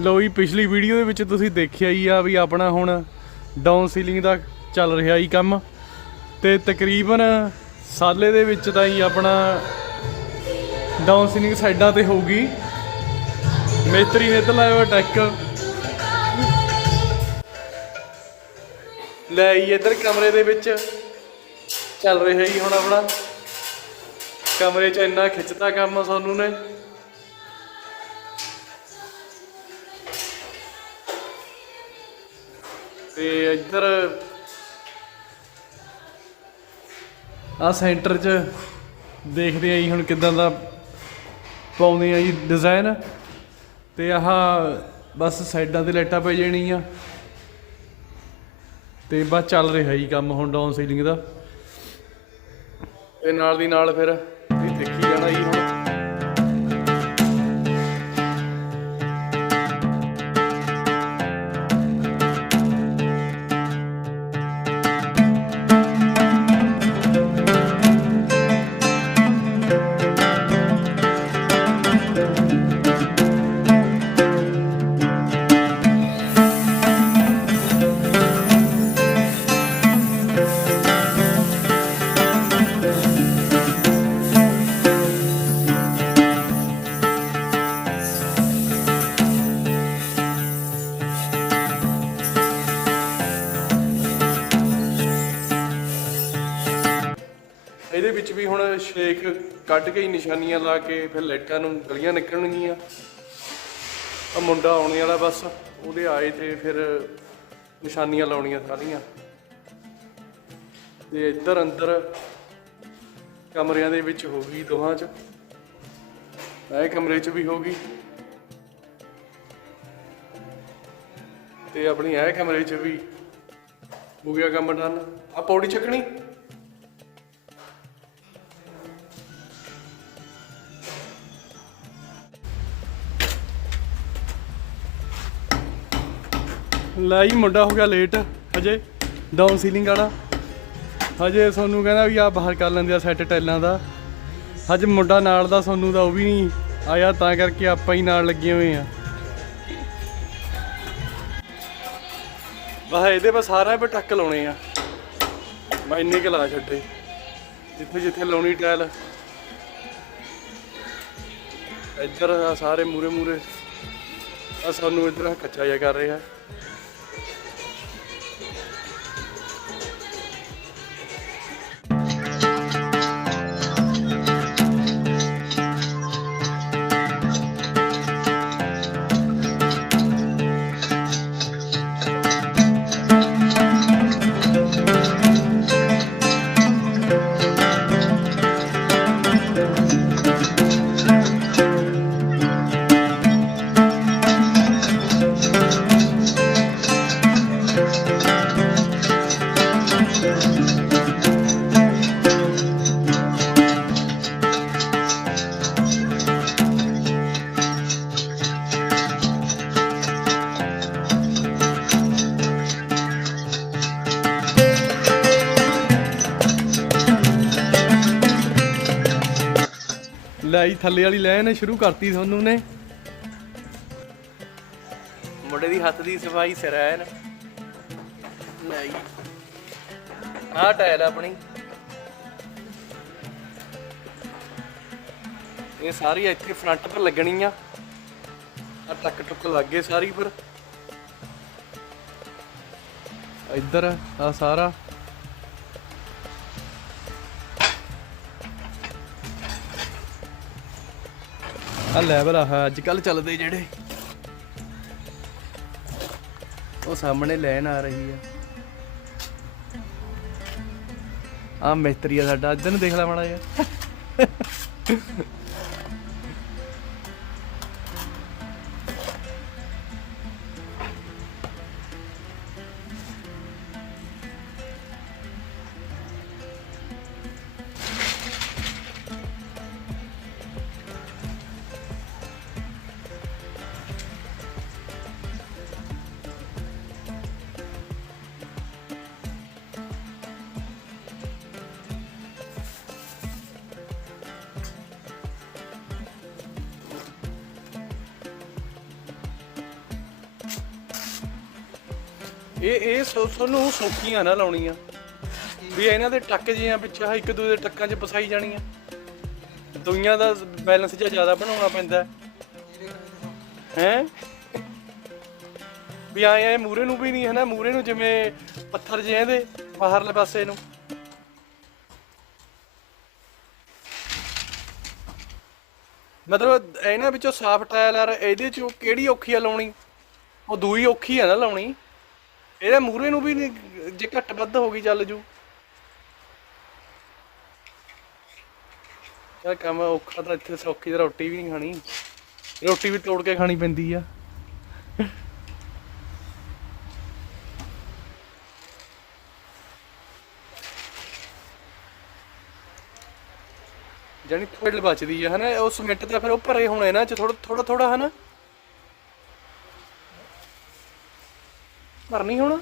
ਲੋ ਜੀ, ਪਿਛਲੀ ਵੀਡੀਓ ਦੇ ਵਿੱਚ ਤੁਸੀਂ ਦੇਖਿਆ ਹੀ ਆ ਵੀ ਆਪਣਾ ਹੁਣ ਡਾਊਨ ਸੀਲਿੰਗ ਦਾ ਚੱਲ ਰਿਹਾ ਹੀ ਕੰਮ। ਤੇ ਤਕਰੀਬਨ ਸਾਲੇ ਦੇ ਵਿੱਚ ਤਾਂ ਹੀ ਆਪਣਾ ਡਾਊਨ ਸੀਲਿੰਗ ਸਾਈਡਾਂ ਤੇ ਹੋਊਗੀ। ਮਿਸਤਰੀ ਨੇ ਤਾਂ ਲਾਇਆ ਟੈਕ ਲੈ ਜੀ, ਇੱਧਰ ਕਮਰੇ ਦੇ ਵਿੱਚ ਚੱਲ ਰਿਹਾ ਹੀ ਹੁਣ ਆਪਣਾ। ਕਮਰੇ 'ਚ ਇੰਨਾ ਖਿੱਚਦਾ ਕੰਮ ਸਾਨੂੰ ਨੇ। ਤੇ ਇੱਧਰ ਆ ਸੈਂਟਰ 'ਚ ਦੇਖਦੇ ਆ ਜੀ ਹੁਣ ਕਿਦਾਂ ਦਾ ਪਾਉਂਦੇ ਆ ਜੀ ਡਿਜ਼ਾਈਨ ਤੇ ਆਹ ਬਸ ਸਾਈਡਾਂ ਤੇ ਲਾਈਟਾਂ ਪੈ ਜਾਣੀਆਂ। ਤੇ ਬਸ ਚੱਲ ਰਿਹਾ ਜੀ ਕੰਮ ਹੁਣ ਡਾਊਨ ਸੀਲਿੰਗ ਦਾ। ਤੇ ਨਾਲ ਦੀ ਨਾਲ ਫਿਰ ਇਹ ਦੇਖੀ ਜਾਣਾ ਜੀ। ਇਹਦੇ ਵਿੱਚ ਵੀ ਹੁਣ ਸ਼ੇਕ ਕੱਢ ਕੇ ਹੀ ਨਿਸ਼ਾਨੀਆਂ ਲਾ ਕੇ ਫਿਰ ਲਾਈਟਾਂ ਨੂੰ ਗਲੀਆਂ ਨਿਕਲਣਗੀਆਂ। ਆ ਮੁੰਡਾ ਆਉਣ ਵਾਲਾ ਬਸ, ਉਹਦੇ ਆਏ ਤੇ ਫਿਰ ਨਿਸ਼ਾਨੀਆਂ ਲਾਉਣੀਆਂ ਸਾਰੀਆਂ। ਤੇ ਇੱਧਰ ਅੰਦਰ ਕਮਰਿਆਂ ਦੇ ਵਿੱਚ ਹੋ ਗਈ ਦੋਹਾਂ 'ਚ। ਇਹ ਕਮਰੇ 'ਚ ਵੀ ਹੋ ਗਈ। ਤੇ ਆਪਣੀ ਇਹ ਕਮਰੇ 'ਚ ਵੀ ਹੋ ਗਿਆ ਕੰਮ ਡਨ। ਆ ਪੌੜੀ ਚੱਕਣੀ? ਲਾਈ ਮੁੰਡਾ ਹੋ ਗਿਆ ਲੇਟ ਹਜੇ ਡਾਊਨ ਸੀਲਿੰਗ ਵਾਲਾ। ਹਜੇ ਤੁਹਾਨੂੰ ਕਹਿੰਦਾ ਵੀ ਆ ਬਾਹਰ ਕਰ ਲੈਂਦੇ ਆ ਸੈੱਟ ਟੈਲਾਂ ਦਾ। ਹਜੇ ਮੁੰਡਾ ਨਾਲ ਦਾ, ਸੋਨੂੰ ਦਾ ਉਹ ਵੀ ਨਹੀਂ ਆਇਆ, ਤਾਂ ਕਰਕੇ ਆਪਾਂ ਹੀ ਨਾਲ ਲੱਗੇ ਹੋਏ ਆ। ਵਾਹ ਇਹਦੇ ਪਰ ਸਾਰਾ ਪੇ ਟੱਕ ਲਾਉਣੇ ਆ। ਮੈਂ ਇੰਨੇ ਕੁ ਲਾ ਛੱਡੇ। ਜਿੱਥੇ ਜਿੱਥੇ ਲਾਉਣੀ ਟੈਲ ਇੱਧਰ ਸਾਰੇ ਮੂਰੇ ਮੂਰੇ ਆ ਸਾਨੂੰ ਇੱਧਰ ਕੱਚਾ ਜਿਹਾ ਕਰ ਰਿਹਾ। ਲਾਈ ਥੱਲੇ ਵਾਲੀ ਲਾਈਨ ਸ਼ੁਰੂ ਕਰਤੀ ਤੁਹਾਨੂੰ ਨੇ। ਮੁੰਡੇ ਦੀ ਹੱਥ ਦੀ ਸਫ਼ਾਈ ਸਿਰ ਹੈ ਨਾ ਲਾਈ ਆਹ ਟਾਇਲ ਆਪਣੀ। ਇਹ ਸਾਰੀ ਇੱਥੇ ਫਰੰਟ ਪਰ ਲੱਗਣੀ ਆ। ਆ ਟੱਕ ਟੁੱਕ ਲੱਗ ਗਏ ਸਾਰੀ ਪਰ। ਇੱਧਰ ਆ ਸਾਰਾ। ਆ ਲੈਵਲ ਆ ਅੱਜ ਕੱਲ ਚੱਲਦੇ ਜਿਹੜੇ। ਉਹ ਸਾਹਮਣੇ ਲੈਣ ਆ ਰਹੀ ਆ। ਆ ਮਿਸਤਰੀ ਆ ਸਾਡਾ, ਇੱਧਰ ਨੂੰ ਦੇਖ ਲੈ ਮਾੜਾ ਯਾਰ ਇਹ ਇਹ ਸੋ ਤੁਹਾਨੂੰ ਸੌਖੀਆਂ ਨਾ ਲਾਉਣੀਆਂ। ਵੀ ਇਹਨਾਂ ਦੇ ਟੱਕ ਜਿਹੀਆਂ ਪਿੱਛੇ ਆਹ ਇੱਕ ਦੂਜੇ ਦੇ ਟੱਕਾਂ 'ਚ ਫਸਾਈ ਜਾਣੀਆਂ। ਦੁਨੀਆ ਦਾ ਬੈਲੈਂਸ ਜਿਹਾ ਜ਼ਿਆਦਾ ਬਣਾਉਣਾ ਪੈਂਦਾ ਹੈ। ਵੀ ਆਏ ਆਏ ਮੂਰੇ ਨੂੰ ਵੀ ਨਹੀਂ, ਹੈ ਨਾ? ਮੂਰੇ ਨੂੰ ਜਿਵੇਂ ਪੱਥਰ ਜਿਹੇ ਦੇ ਬਾਹਰਲੇ ਪਾਸੇ ਨੂੰ। ਮਤਲਬ ਇਹਨਾਂ ਵਿੱਚੋਂ ਸਾਫ਼ ਟਾਇਲ ਯਾਰ ਇਹਦੇ ਚੋਂ ਕਿਹੜੀ ਔਖੀ ਆ ਲਾਉਣੀ? ਉਹ ਦੂਈ ਔਖੀ ਆ ਨਾ ਲਾਉਣੀ। ਇਹਦੇ ਮੂਰੇ ਨੂੰ ਵੀ ਨਹੀਂ, ਜੇ ਘੱਟ ਵੱਧ ਹੋ ਗਈ ਚੱਲ ਜੂ। ਯਾਰ ਕੰਮ ਔਖਾ ਤਾਂ ਇੱਥੇ ਸੌਖੀ ਤਾਂ ਰੋਟੀ ਵੀ ਨਹੀਂ ਖਾਣੀ। ਰੋਟੀ ਵੀ ਤੋੜ ਕੇ ਖਾਣੀ ਪੈਂਦੀ ਆ। ਜਾਣੀ ਥੋੜੀ ਬਚਦੀ ਆ, ਹਨਾ? ਉਹ ਸਿਮੈਂਟ ਤਾਂ ਫਿਰ ਉਹ ਭਰੇ ਹੋਣੇ ਇਹਨਾਂ ਚ ਥੋੜਾ ਥੋੜਾ ਥੋੜਾ ਹਨਾ? ਭਰਨੀ ਹੋਣਾ।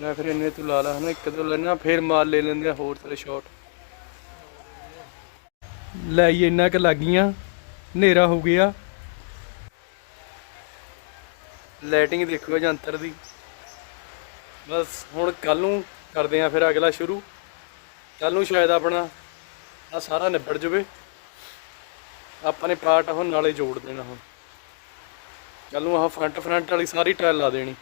ਲੈ ਫਿਰ ਇੰਨੇ ਤੂੰ ਲਾ ਲਾ, ਹਨਾ, ਇੱਕ ਦੋ ਲੈਣਾ ਫਿਰ ਮਾਲ ਲੈ ਲੈਂਦੇ ਆ, ਹੋਰ ਤੇਰੇ ਸ਼ਾਟ ਲੈ ਜੀ ਇੰਨਾ ਕੁ ਲੱਗੀਆਂ ਹਨੇਰਾ ਹੋ ਗਿਆ। ਲਾਈਟਿੰਗ ਦੇਖੋ ਜੰਤਰ ਦੀ। ਬਸ ਹੁਣ ਕੱਲ ਨੂੰ ਕਰਦੇ ਆ ਫਿਰ ਅਗਲਾ ਸ਼ੁਰੂ। ਕੱਲ ਨੂੰ ਸ਼ਾਇਦ ਆਪਣਾ ਆ ਸਾਰਾ ਨਿਬੜ ਜਵੇ। ਆਪਾਂ ਨੇ ਪਾਰਟ ਹੁਣ ਨਾਲੇ ਜੋੜ ਦੇਣਾ ਹੁਣ। ਕੱਲ ਨੂੰ ਆਹ ਫਰੰਟ ਫਰੰਟ ਵਾਲੀ ਸਾਰੀ ਟਾਇਲ ਲਾ ਦੇਣੀ।